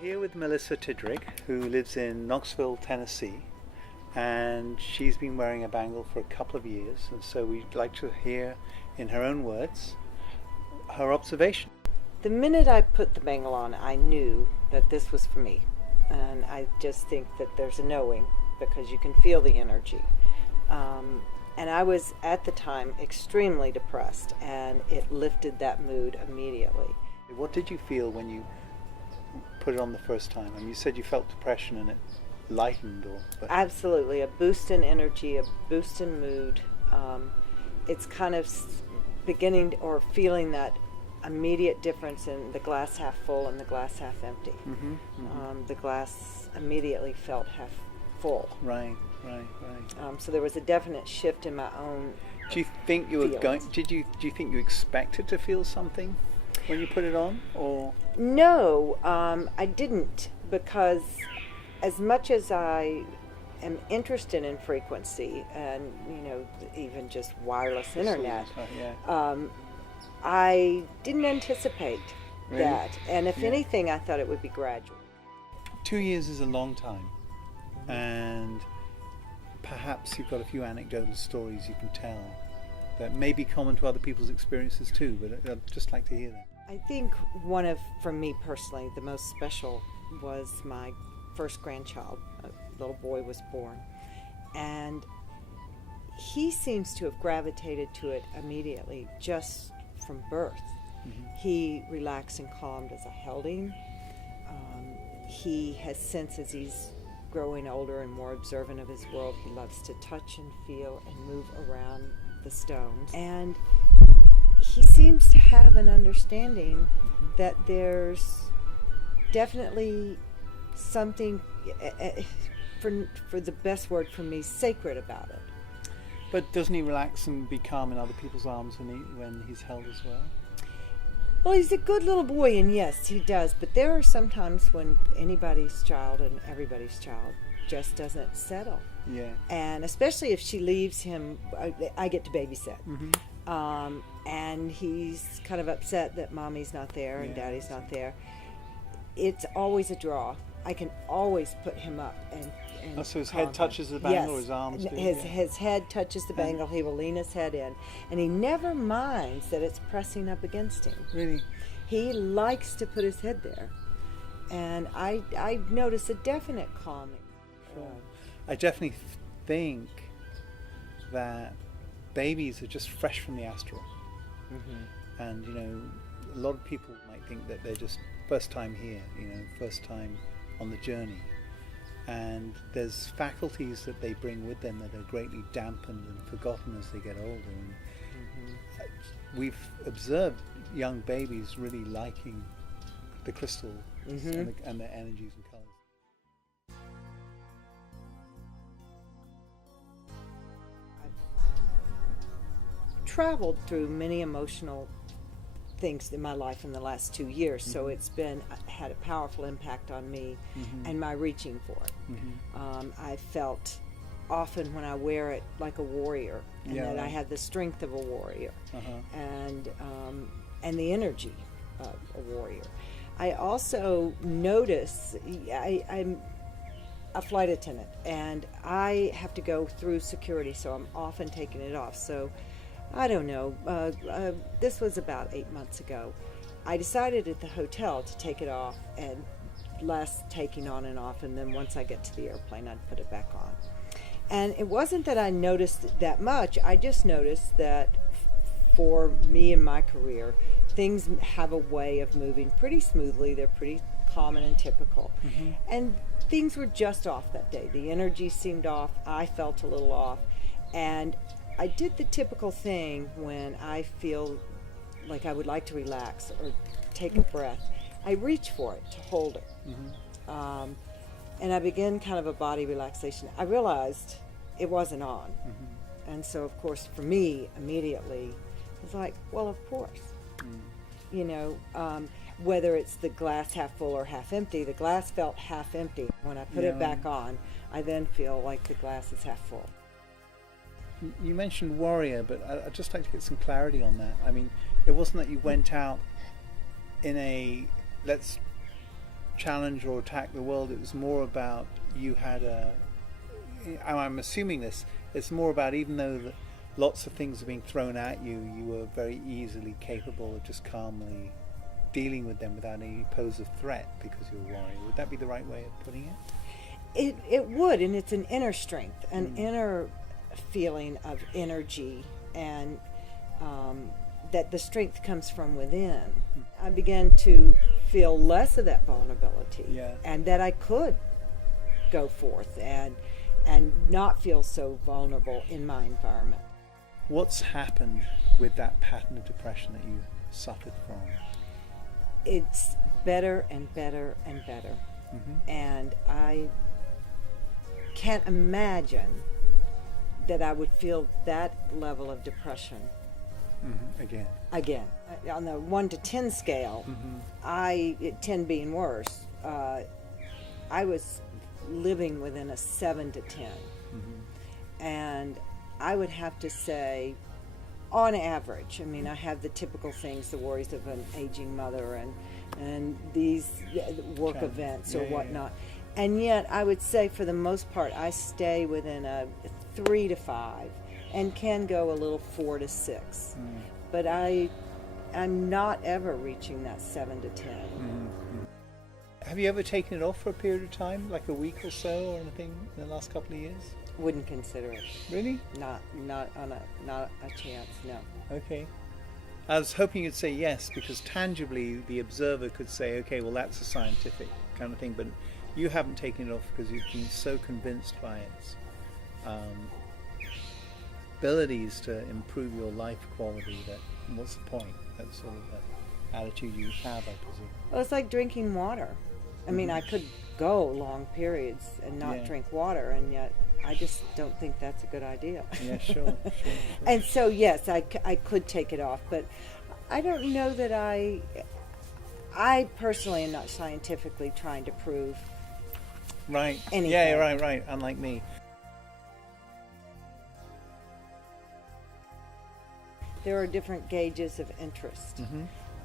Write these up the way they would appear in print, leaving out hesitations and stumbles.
Here with Melissa Tidrick, who lives in Knoxville, Tennessee, and she's been wearing a bangle for a couple of years, and so we'd like to hear, in her own words, her observation. The minute I put the bangle on, I knew that this was for me, and I just think that there's a knowing because you can feel the energy. And I was, at the time, extremely depressed, and it lifted that mood immediately. What did you feel when you put it on the first time? And you said you felt depression and it lightened, but... Absolutely, a boost in energy, a boost in mood. It's kind of beginning or feeling that immediate difference in the glass half full and the glass half empty. The glass immediately felt half full. Right. So there was a definite shift in my own. Do you think you were feelings. going? Do you think you expected to feel something when you put it on, or? No, I didn't, because as much as I am interested in frequency and even just wireless internet, I didn't anticipate that, and if anything, I thought it would be gradual. 2 years is a long time, and perhaps you've got a few anecdotal stories you can tell that may be common to other people's experiences too, but I'd just like to hear them. I think for me personally, the most special was my first grandchild. A little boy was born, and he seems to have gravitated to it immediately just from birth. He relaxed and calmed as I held him. He has since, as he's growing older and more observant of his world, he loves to touch and feel and move around the stones. And he seems to have an understanding that there's definitely something, for the best word for me, sacred about it. But doesn't he relax and be calm in other people's arms when he's held as well? Well, he's a good little boy, and yes, he does. But there are some times when anybody's child and everybody's child just doesn't settle. Yeah. And especially if she leaves him, I get to babysit. And he's kind of upset that mommy's not there and daddy's not there. It's always a draw. I can always put him up and so his head touches the bangle, yes. Or his arms do? His head touches the bangle. He will lean his head in, and he never minds that it's pressing up against him. Really? He likes to put his head there, and I notice a definite calming. Sure. I definitely think that babies are just fresh from the astral. And a lot of people might think that they're just first time here, first time on the journey, and there's faculties that they bring with them that are greatly dampened and forgotten as they get older. And we've observed young babies really liking the crystal and their energies and colors. I've traveled through many emotional things in my life in the last 2 years, so it's had a powerful impact on me and my reaching for it. I felt often when I wear it like a warrior, and that I had the strength of a warrior, and the energy of a warrior. I also notice I'm a flight attendant, and I have to go through security, so I'm often taking it off. So I don't know, this was about 8 months ago. I decided at the hotel to take it off, and less taking on and off, and then once I get to the airplane, I'd put it back on. And it wasn't that I noticed that much, I just noticed that for me in my career, things have a way of moving pretty smoothly. They're pretty common and typical. And things were just off that day. The energy seemed off, I felt a little off, and I did the typical thing when I feel like I would like to relax or take a breath. I reach for it to hold it. And I began kind of a body relaxation. I realized it wasn't on. And so, of course, for me, immediately, it was like, well, of course. Whether it's the glass half full or half empty, the glass felt half empty. When I put it back on, I then feel like the glass is half full. You mentioned warrior, but I'd just like to get some clarity on that. I mean, it wasn't that you went out in a let's challenge or attack the world. It was more about you had I'm assuming this, it's more about, even though lots of things are being thrown at you, you were very easily capable of just calmly dealing with them without any pose of threat because you're a warrior. Would that be the right way of putting it? It would, and it's an inner strength, an inner feeling of energy, and that the strength comes from within. I began to feel less of that vulnerability, and that I could go forth and not feel so vulnerable in my environment. What's happened with that pattern of depression that you suffered from? It's better and better and better. And I can't imagine that I would feel that level of depression again. On the 1 to 10 scale, 10 being worse, I was living within a 7 to 10. And I would have to say, on average, I mean, I have the typical things, the worries of an aging mother and these work events or whatnot. And yet, I would say for the most part, I stay within a 3 to 5 and can go a little 4 to 6. But I'm not ever reaching that 7 to 10. Have you ever taken it off for a period of time, like a week or so or anything in the last couple of years? Wouldn't consider it. Really? Not a chance, no. Okay. I was hoping you'd say yes, because tangibly the observer could say, okay, well, that's a scientific kind of thing, but you haven't taken it off because you've been so convinced by its abilities to improve your life quality that what's the point? That's sort of the attitude you have, I presume. Well, it's like drinking water. I mean, I could go long periods and not drink water, and yet I just don't think that's a good idea. Yeah, sure. And so, yes, I could take it off, but I don't know that I personally am not scientifically trying to prove anything. Yeah, right, unlike me. There are different gauges of interest.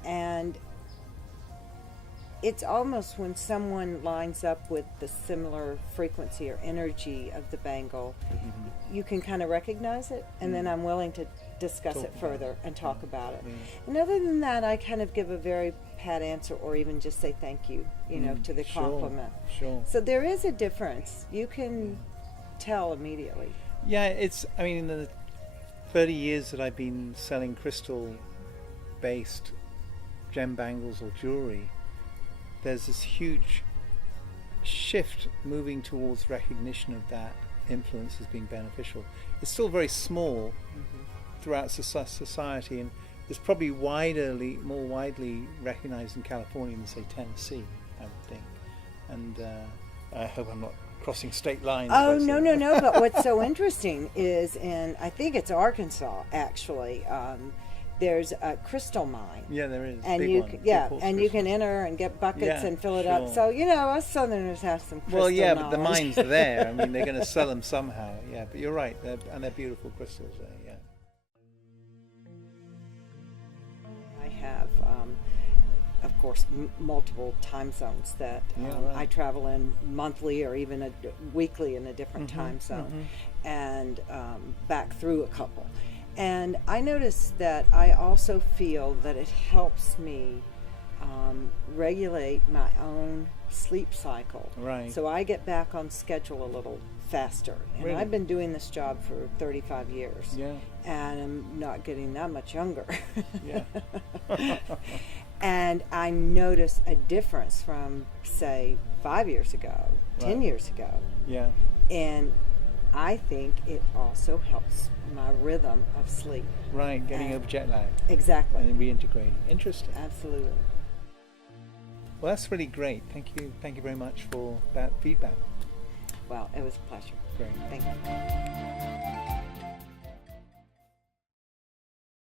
And it's almost when someone lines up with the similar frequency or energy of the bangle, you can kind of recognize it, and then I'm willing to discuss it further and talk about it. And other than that, I kind of give a very pat answer, or even just say thank you, to the compliment. Sure. So there is a difference. You can tell immediately. Yeah, in the 30 years that I've been selling crystal-based gem bangles or jewelry, there's this huge shift moving towards recognition of that influence as being beneficial. It's still very small throughout society, and it's probably more widely recognized in California than, say, Tennessee, I would think. And I hope I'm not crossing state lines. Oh, no. But what's so interesting is I think it's Arkansas, actually. There's a crystal mine. Yeah, there is. And you can enter and get buckets and fill it up. So, us Southerners have some crystal knowledge. But the mine's there. I mean, they're going to sell them somehow. Yeah, but you're right. They're beautiful crystals there, I have, of course, multiple time zones that I travel in monthly or even weekly in a different time zone, and back through a couple. And I noticed that I also feel that it helps me regulate my own sleep cycle. Right. So I get back on schedule a little faster. And Really? I've been doing this job for 35 years. Yeah. And I'm not getting that much younger. Yeah. And I notice a difference from, say, 5 years ago, 10 years ago. Yeah. And I think it also helps my rhythm of sleep. Right, getting over jet lag. Exactly. And then reintegrating. Interesting. Absolutely. Well, that's really great. Thank you very much for that feedback. Well, it was a pleasure. Great. Thank you.